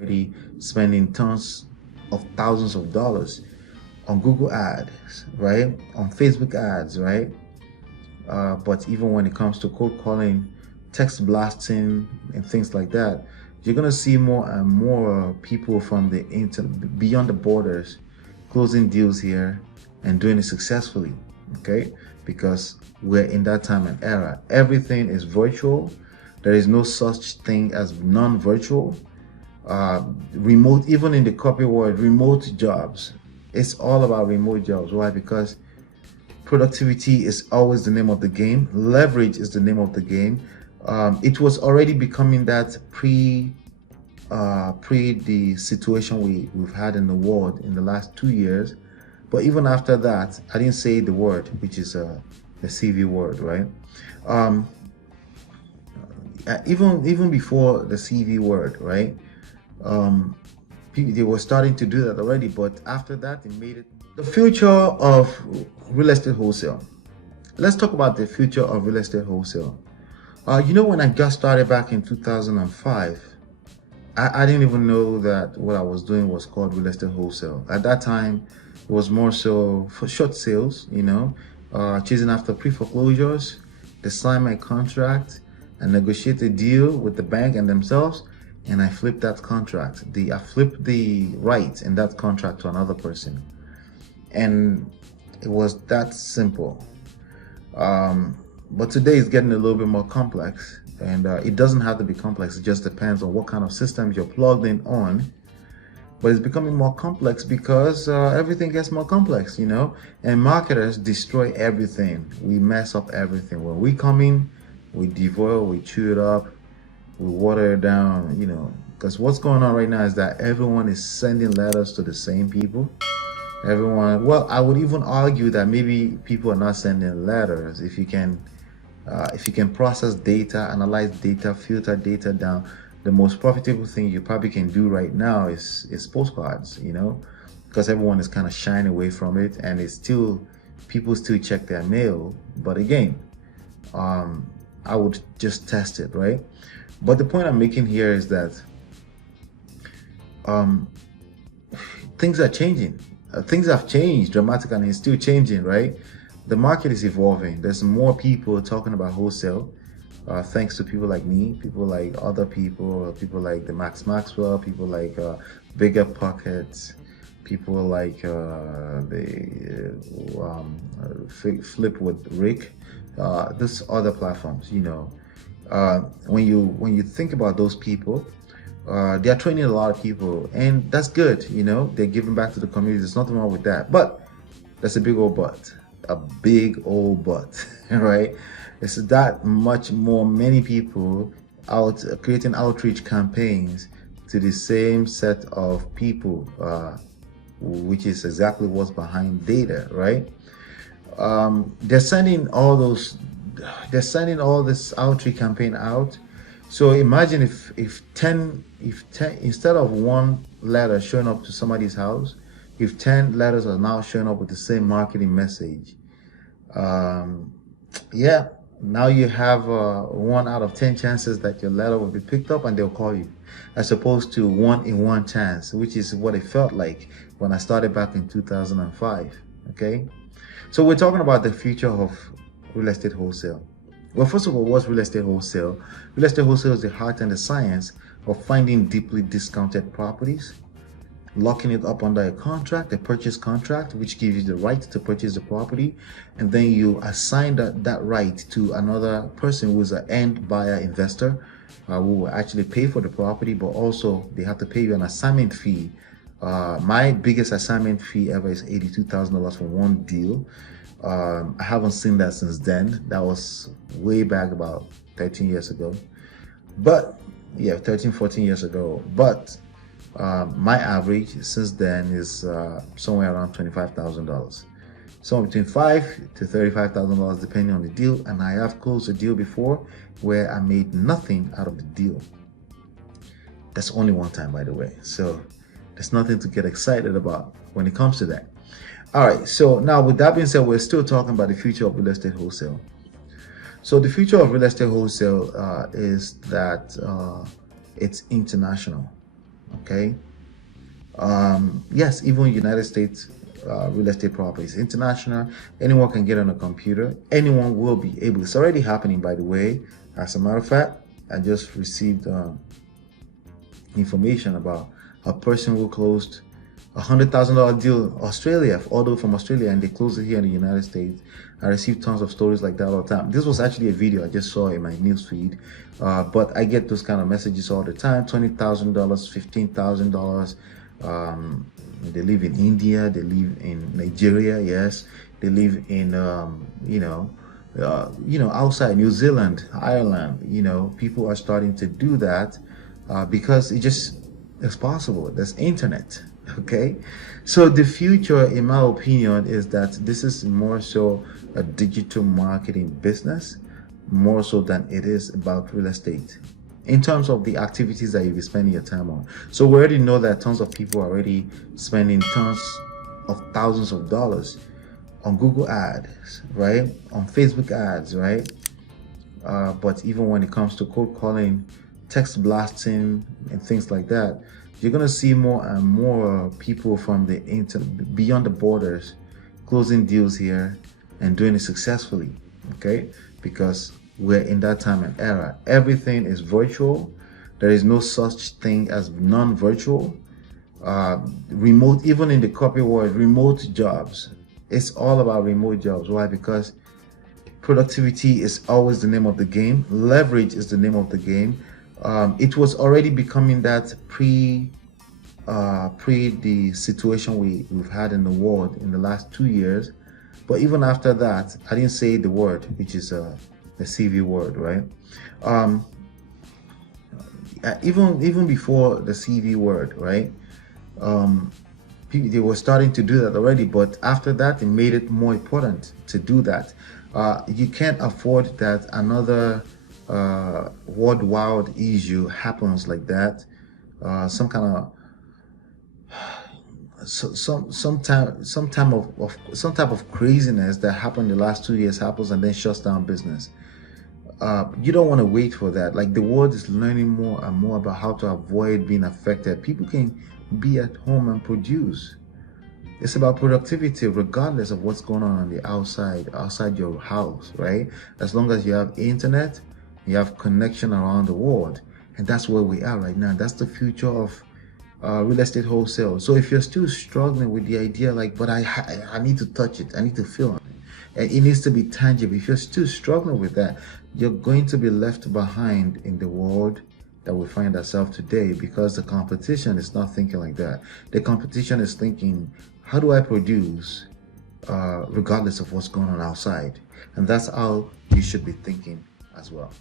already spending tons of thousands of dollars on Google ads, right? On Facebook ads, right? But even when it comes to cold calling, text blasting, and things like that, you're gonna see more and more people from the beyond the borders closing deals here and doing it successfully. Okay, because we're in that time and era. Everything is virtual. There is no such thing as non-virtual. Remote, even in the corporate world, remote jobs. It's all about remote jobs. Why? Because productivity is always the name of the game. Leverage is the name of the game. It was already becoming that pre the situation we've had in the world in the last 2 years. But even after that, I didn't say the word, which is the CV word, right? Even before the CV word, right? They were starting to do that already, but after that, they made it the future of real estate wholesale. Let's talk about the future of real estate wholesale. When I just started back in 2005, I didn't even know that what I was doing was called real estate wholesale. At that time, it was more so for short sales, chasing after pre-foreclosures, they sign my contract, and negotiate a deal with the bank and themselves, and I flipped that contract. I flipped the rights in that contract to another person. And it was that simple. But today it's getting a little bit more complex, and it doesn't have to be complex. It just depends on what kind of systems you're plugged in on. But it's becoming more complex because everything gets more complex, and marketers destroy everything. We mess up everything. When we come in, we devour, we chew it up, we water it down, because what's going on right now is that everyone is sending letters to the same people. Well, I would even argue that maybe people are not sending letters. If you can process data, analyze data, filter data down, the most profitable thing you probably can do right now is postcards, because everyone is kind of shying away from it, and people still check their mail. But again, I would just test it, right? But the point I'm making here is that things are changing. Things have changed dramatically, and it's still changing, right? The market is evolving. There's more people talking about wholesale, thanks to people like me, people like other people like the Max Maxwell, people like Bigger Pockets, people like Flip with Rick, this other platforms. When you think about those people, they are training a lot of people, and that's good. They're giving back to the community. There's nothing wrong with that, but that's a big old but. A big old but, right? It's that much more many people out creating outreach campaigns to the same set of people, which is exactly what's behind data, right? They're sending all this outreach campaign out. So imagine if 10 instead of one letter showing up to somebody's house, if 10 letters are now showing up with the same marketing message, now you have 1 out of 10 chances that your letter will be picked up and they'll call you, as opposed to 1 in 1 chance, which is what it felt like when I started back in 2005. Okay, so we're talking about the future of real estate wholesale. Well, first of all, what's real estate wholesale? Real estate wholesale is the art and the science of finding deeply discounted properties, locking it up under a contract, a purchase contract, which gives you the right to purchase the property, and then you assign that right to another person who is an end buyer investor, who will actually pay for the property, but also they have to pay you an assignment fee. My biggest assignment fee ever is $82,000 for one deal. I haven't seen that since then. That was way back about 13 years ago. But yeah, 13, 14 years ago. But my average since then is somewhere around $25,000. Somewhere between $5,000 to $35,000 depending on the deal. And I have closed a deal before where I made nothing out of the deal. That's only one time, by the way. So there's nothing to get excited about when it comes to that. All right, so now with that being said, we're still talking about the future of real estate wholesale. So the future of real estate wholesale is that it's international, Okay. Yes, even United States real estate properties, international, anyone can get on a computer. Anyone will be able. It's already happening, by the way. As a matter of fact, I just received information about a person who closed $100,000 deal Australia, although from Australia, and they closed it here in the United States. I receive tons of stories like that all the time. This was actually a video I just saw in my news feed, but I get those kind of messages all the time. $20,000, $15,000. They live in India, they live in Nigeria, yes, they live in outside New Zealand, Ireland. People are starting to do that because it's possible. There's internet. Okay, so the future, in my opinion, is that this is more so a digital marketing business, more so than it is about real estate in terms of the activities that you'll be spending your time on. So we already know that tons of people are already spending tons of thousands of dollars on Google ads, right? On Facebook ads, right? But even when it comes to cold calling, text blasting, and things like that, you're gonna see more and more people from the beyond the borders closing deals here and doing it successfully. Okay, because we're in that time and era. Everything is virtual. There is no such thing as non-virtual. Remote, even in the corporate world, remote jobs. It's all about remote jobs. Why? Because productivity is always the name of the game. Leverage is the name of the game. It was already becoming that pre the situation we've had in the world in the last 2 years. But even after that, I didn't say the word, which is the CV word, right? Even before the CV word, right? They were starting to do that already, but after that, it made it more important to do that. You can't afford that another worldwide issue happens like that. Some kind of some type of craziness that happened the last 2 years happens and then shuts down business. You don't want to wait for that. Like, the world is learning more and more about how to avoid being affected. People can be at home and produce. It's about productivity regardless of what's going on the outside your house, right? As long as you have internet, you have connection around the world. And that's where we are right now. That's the future of real estate wholesale. So if you're still struggling with the idea, like, but I need to touch it, I need to feel it, and it needs to be tangible. If you're still struggling with that, you're going to be left behind in the world that we find ourselves today, because the competition is not thinking like that. The competition is thinking, how do I produce regardless of what's going on outside? And that's how you should be thinking as well.